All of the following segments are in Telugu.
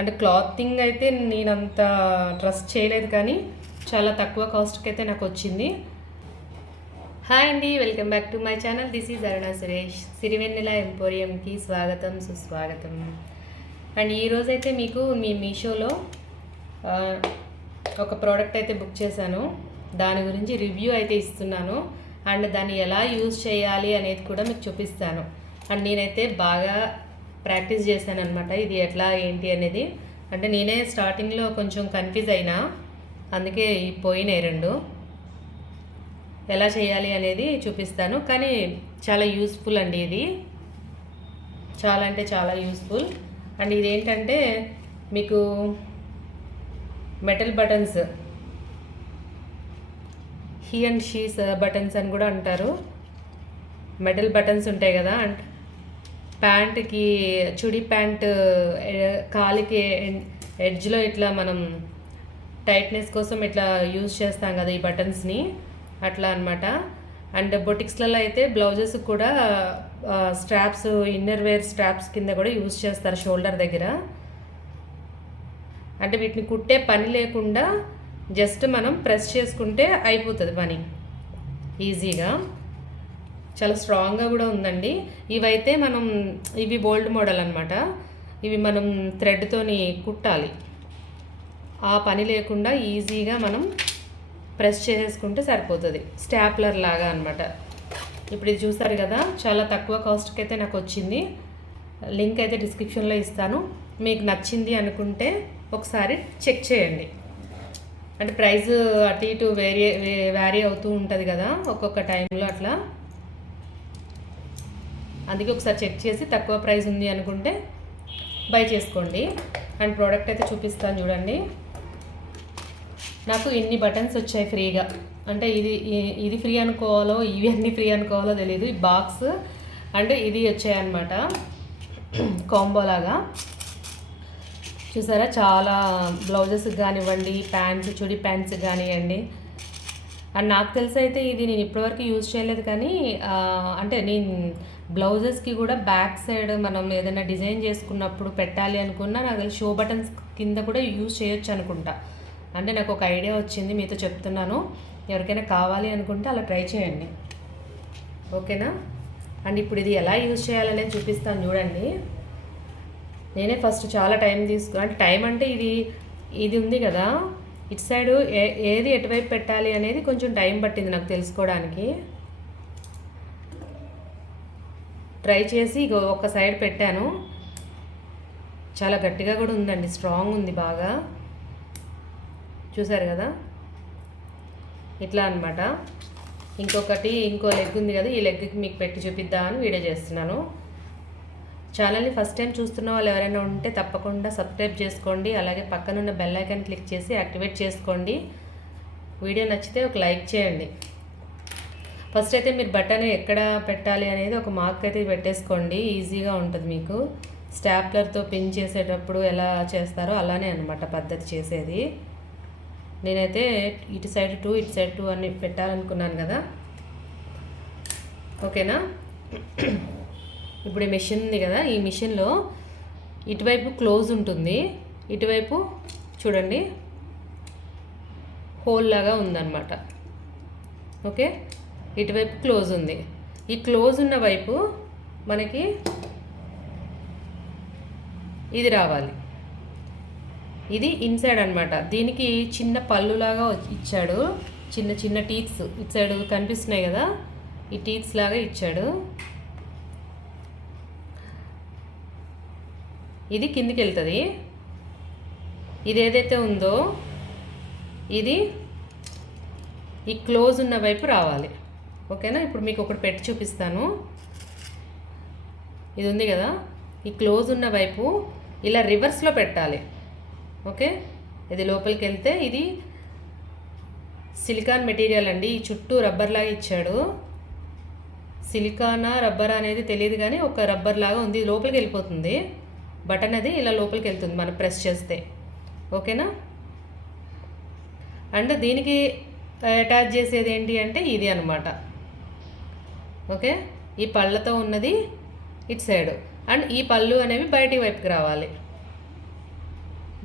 అంటే క్లాతింగ్ అయితే నేను అంత ట్రస్ట్ చేయలేదు, కానీ చాలా తక్కువ కాస్ట్కి అయితే నాకు వచ్చింది. హాయ్ అండి, welcome back to my channel. This is Aruna Suresh. Sirivennela ఎంపోరియంకి స్వాగతం, సుస్వాగతం. అండ్ ఈరోజైతే మీకు మీ మీషోలో ఒక ప్రోడక్ట్ అయితే బుక్ చేశాను. దాని గురించి రివ్యూ అయితే ఇస్తున్నాను. అండ్ దాన్ని ఎలా యూజ్ చేయాలి అనేది కూడా మీకు చూపిస్తాను. అండ్ నేనైతే బాగా ప్రాక్టీస్ చేశాను అనమాట, ఇది ఎట్లా ఏంటి అనేది. అంటే నేనే స్టార్టింగ్లో కొంచెం కన్ఫ్యూజ్ అయినా, అందుకే పోయినాయి రెండు. ఎలా చేయాలి అనేది చూపిస్తాను, కానీ చాలా యూస్ఫుల్ అండి ఇది. చాలా అంటే చాలా యూస్ఫుల్. అండ్ ఇదేంటంటే మీకు metal buttons, he and she's buttons అని కూడా అంటారు. మెటల్ బటన్స్ ఉంటాయి కదా, అంటే ప్యాంట్కి, చుడి ప్యాంట్ కాలికి ఎడ్జ్లో ఇట్లా మనం టైట్నెస్ కోసం ఇట్లా యూజ్ చేస్తాం కదా ఈ బటన్స్ని, అట్లా అనమాట. అండ్ బొటిక్స్లలో అయితే బ్లౌజెస్ కూడా స్ట్రాప్స్, ఇన్నర్ వేర్ స్ట్రాప్స్ కింద కూడా యూజ్ చేస్తారు షోల్డర్ దగ్గర. అంటే వీటిని కుట్టే పని లేకుండా జస్ట్ మనం ప్రెస్ చేసుకుంటే అయిపోతుంది పని ఈజీగా. చాలా స్ట్రాంగ్గా కూడా ఉందండి. ఇవైతే ఇవి బోల్డ్ మోడల్ అనమాట. ఇవి మనం థ్రెడ్తోని కుట్టాలి, ఆ పని లేకుండా ఈజీగా మనం ప్రెస్ చేసుకుంటే సరిపోతుంది, స్టాప్లర్ లాగా అనమాట. ఇప్పుడు ఇది చూస్తారు కదా, చాలా తక్కువ కాస్ట్కి అయితే నాకు వచ్చింది. లింక్ అయితే డిస్క్రిప్షన్లో ఇస్తాను. మీకు నచ్చింది అనుకుంటే ఒకసారి చెక్ చేయండి. అంటే ప్రైస్ అటు ఇటు వ్యారీ అవుతూ ఉంటుంది కదా ఒక్కొక్క టైంలో అట్లా, అందుకే ఒకసారి చెక్ చేసి తక్కువ ప్రైస్ ఉంది అనుకుంటే బై చేసుకోండి. అండ్ ప్రోడక్ట్ అయితే చూపిస్తాను చూడండి. నాకు ఇన్ని బటన్స్ వచ్చాయి ఫ్రీగా. అంటే ఇది ఫ్రీ అనుకోవాలో ఇవి అన్నీ ఫ్రీ అనుకోవాలో తెలియదు. ఈ బాక్స్ అంటే ఇది వచ్చాయన్నమాట, కాంబో లాగా. చూసారా, చాలా బ్లౌజెస్ కానివ్వండి, ప్యాంట్స్, చుడి ప్యాంట్స్ కానివ్వండి. అండ్ నాకు తెలిసి అయితే ఇది నేను ఇప్పటివరకు యూజ్ చేయలేదు, కానీ అంటే నేను బ్లౌజెస్కి కూడా బ్యాక్ సైడ్ మనం ఏదైనా డిజైన్ చేసుకున్నప్పుడు పెట్టాలి అనుకున్నా, నాకు తెలిసి షో బటన్స్ కింద కూడా యూజ్ చేయొచ్చు అనుకుంటా. అంటే నాకు ఒక ఐడియా వచ్చింది, మీతో చెప్తున్నాను. ఎవరికైనా కావాలి అనుకుంటే అలా ట్రై చేయండి, ఓకేనా. అండ్ ఇప్పుడు ఇది ఎలా యూజ్ చేయాలనేది చూపిస్తాను చూడండి. నేనే ఫస్ట్ చాలా టైం అంటే టైం అంటే ఇది ఉంది కదా ఇటు సైడు, ఏది ఎటువైపు పెట్టాలి అనేది కొంచెం టైం పట్టింది నాకు తెలుసుకోవడానికి. ట్రై చేసి ఒక సైడ్ పెట్టాను. చాలా గట్టిగా కూడా ఉందండి, స్ట్రాంగ్ ఉంది బాగా. చూసారు కదా, ఇట్లా అనమాట. ఇంకో లెగ్ ఉంది కదా, ఈ లెగ్కి మీకు పెట్టి చూపిద్దామని వీడియో చేస్తున్నాను. ఛానల్ని ఫస్ట్ టైం చూస్తున్న వాళ్ళు ఎవరైనా ఉంటే తప్పకుండా సబ్స్క్రైబ్ చేసుకోండి. అలాగే పక్కనున్న బెల్ ఐకాన్ క్లిక్ చేసి యాక్టివేట్ చేసుకోండి. వీడియో నచ్చితే ఒక లైక్ చేయండి. ఫస్ట్ అయితే మీరు బటన్ ఎక్కడ పెట్టాలి అనేది ఒక మార్క్ అయితే పెట్టేసుకోండి, ఈజీగా ఉంటుంది మీకు. స్టాప్లర్తో పిన్ చేసేటప్పుడు ఎలా చేస్తారో అలానే అనమాట పద్ధతి చేసేది. నేనైతే ఇటు సైడ్ 2 ఇటు సైడ్ 2 అని పెట్టాలనుకున్నాను కదా, ఓకేనా. ఇప్పుడు ఈ మిషన్ ఉంది కదా, ఈ మిషన్లో ఇటువైపు క్లోజ్ ఉంటుంది, ఇటువైపు చూడండి హోల్ లాగా ఉందన్నమాట. ఓకే, ఇటువైపు క్లోజ్ ఉంది. ఈ క్లోజ్ ఉన్న వైపు మనకి ఇది రావాలి, ఇది ఇన్సైడ్ అనమాట. దీనికి చిన్న పళ్ళులాగా ఇచ్చాడు, చిన్న చిన్న టీత్స్ ఇటు సైడ్ కనిపిస్తున్నాయి కదా, ఈ టీత్స్ లాగా ఇచ్చాడు. ఇది కిందికి వెళ్తుంది. ఇది ఏదైతే ఉందో ఇది ఈ క్లోజ్ ఉన్న వైపు రావాలి, ఓకేనా. ఇప్పుడు మీకు ఒకటి పెట్టి చూపిస్తాను. ఇది ఉంది కదా, ఈ క్లోజ్ ఉన్న వైపు ఇలా రివర్స్లో పెట్టాలి, ఓకే. ఇది లోపలికి వెళ్తే ఇది సిలికాన్ మెటీరియల్ అండి, ఈ చుట్టూ రబ్బర్ లాగా ఇచ్చాడు. సిలికానా రబ్బర్ అనేది తెలియదు, కానీ ఒక రబ్బర్ లాగా ఉంది, లోపలికి వెళ్ళిపోతుంది. బటన్ అది ఇలా లోపలికి వెళ్తుంది మనం ప్రెస్ చేస్తే, ఓకేనా. అండ్ దీనికి అటాచ్ చేసేది ఏంటి అంటే ఇది అనమాట, ఓకే. ఈ పళ్ళతో ఉన్నది ఇటు సైడు, అండ్ ఈ పళ్ళు అనేవి బయటి వైపుకి రావాలి.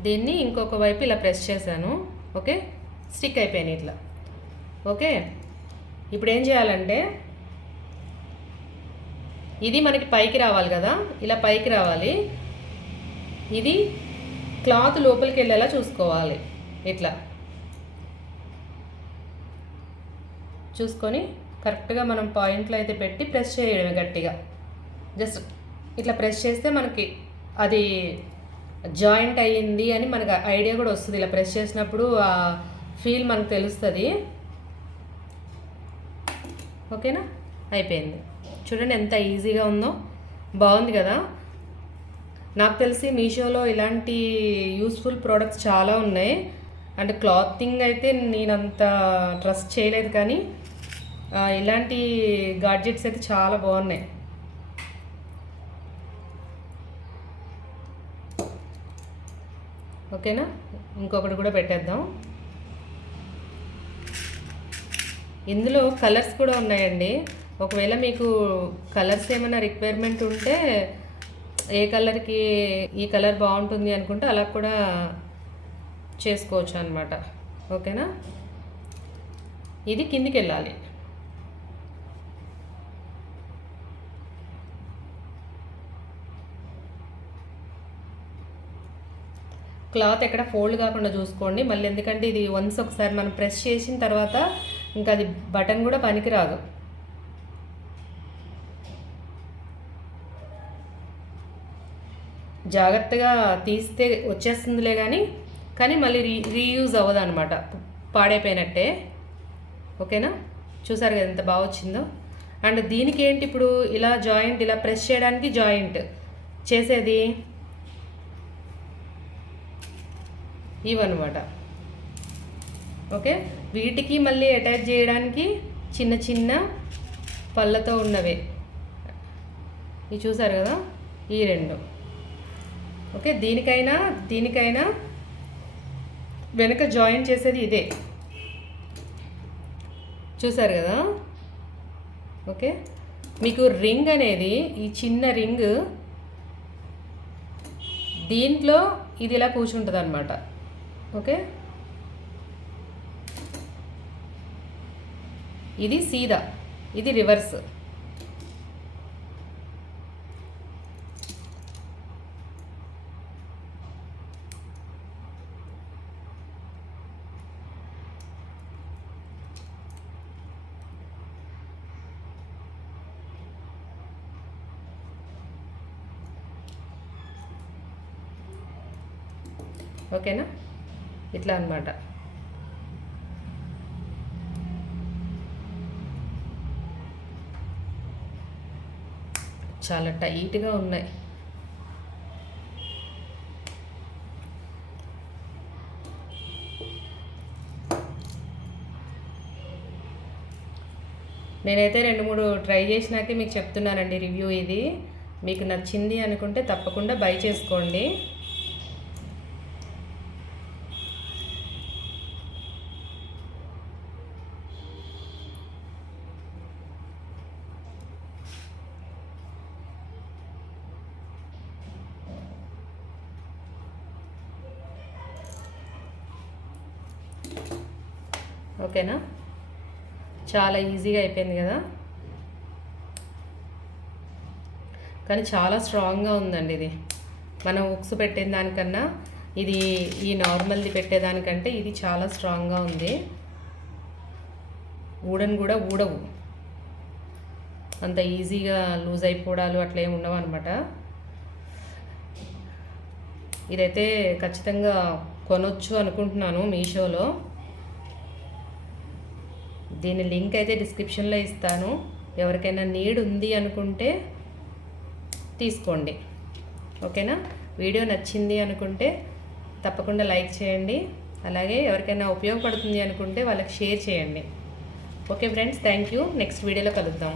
దీన్ని ఇంకొక వైపు ఇలా ప్రెస్ చేశాను. ఓకే, స్టిక్ అయిపోయినాయి ఇట్లా. ఓకే, ఇప్పుడు ఏం చేయాలంటే ఇది మనకి పైకి రావాలి కదా, ఇలా పైకి రావాలి. ఇది క్లాత్ లోపలికి వెళ్ళేలా చూసుకోవాలి. ఇట్లా చూసుకొని కరెక్ట్గా మనం పాయింట్లో అయితే పెట్టి ప్రెస్ చేయడమే గట్టిగా. జస్ట్ ఇట్లా ప్రెస్ చేస్తే మనకి అది జాయింట్ అయ్యింది అని మనకు ఐడియా కూడా వస్తుంది. ఇలా ప్రెస్ చేసినప్పుడు ఆ ఫీల్ మనకు తెలుస్తుంది. ఓకేనా, అయిపోయింది. చూడండి ఎంత ఈజీగా ఉందో, బాగుంది కదా. నాకు తెలిసి మీషోలో ఇలాంటి యూస్ఫుల్ ప్రోడక్ట్స్ చాలా ఉన్నాయి. అంటే క్లాతింగ్ అయితే నేను అంత ట్రస్ట్ చేయలేదు, కానీ ఇలాంటి గాడ్జెట్స్ అయితే చాలా బాగున్నాయి. ఓకేనా, ఇంకొకటి కూడా పెట్టేద్దాం. ఇందులో కలర్స్ కూడా ఉన్నాయండి. ఒకవేళ మీకు కలర్స్ ఏమైనా రిక్వైర్మెంట్ ఉంటే ఏ కలర్కి ఈ కలర్ బాగుంటుంది అనుకుంటే అలా కూడా చేసుకోవచ్చు అనమాట. ఓకేనా, ఇది కిందికి వెళ్ళాలి. క్లాత్ ఎక్కడ ఫోల్డ్ కాకుండా చూసుకోండి మళ్ళీ, ఎందుకంటే ఇది వన్స్ ఒకసారి మనం ప్రెస్ చేసిన తర్వాత ఇంకా అది బటన్ కూడా పనికిరాదు. జాగ్రత్తగా తీస్తే వచ్చేస్తుందిలే, కానీ మళ్ళీ రీయూజ్ అవ్వదు అనమాట, పాడైపోయినట్టే. ఓకేనా, చూసారు కదా ఎంత బాగా వచ్చిందో. అండ్ దీనికి ఏంటి ఇప్పుడు ఇలా జాయింట్, ఇలా ప్రెస్ చేయడానికి జాయింట్ చేసేది ఇవన్నమాట. ఓకే, వీటికి మళ్ళీ అటాచ్ చేయడానికి చిన్న చిన్న పళ్ళతో ఉన్నవే ఇవి చూసారు కదా, ఈ రెండు. ఓకే, దీనికైనా వెనక జాయిన్ చేసేది ఇదే, చూసారు కదా. ఓకే, మీకు రింగ్ అనేది ఈ చిన్న రింగ్ దీంట్లో ఇది ఇలా కూర్చుంటుంది అనమాట. ఓకే, ఇది సీదా, ఇది రివర్స్. ఓకేనా, ఇట్లా అన్నమాట. చాలా టైట్గా ఉన్నాయి. నేనైతే 2-3 ట్రై చేసినాకే మీకు చెప్తున్నానండి రివ్యూ. ఇది మీకు నచ్చింది అనుకుంటే తప్పకుండా బై చేసుకోండి. ఓకేనా, చాలా ఈజీగా అయిపోయింది కదా. కానీ చాలా స్ట్రాంగ్గా ఉందండి ఇది. మనం ఉక్స్ పెట్టిన దానికన్నా ఇది ఈ నార్మల్ది పెట్టేదానికంటే ఇది చాలా స్ట్రాంగ్గా ఉంది. ఊడని కూడా ఊడవు, అంత ఈజీగా లూజ్ అయిపోవడాలు అట్లా ఏమి ఉండవు అనమాట. ఇదైతే ఖచ్చితంగా కొనొచ్చు అనుకుంటున్నాను మీషోలో. దీని లింక్ అయితే డిస్క్రిప్షన్లో ఇస్తాను. ఎవరికైనా నీడ్ ఉంది అనుకుంటే తీసుకోండి. ఓకేనా, వీడియో నచ్చింది అనుకుంటే తప్పకుండా లైక్ చేయండి. అలాగే ఎవరికైనా ఉపయోగపడుతుంది అనుకుంటే వాళ్ళకి షేర్ చేయండి. Okay friends, thank you. Next వీడియోలో కలుద్దాం.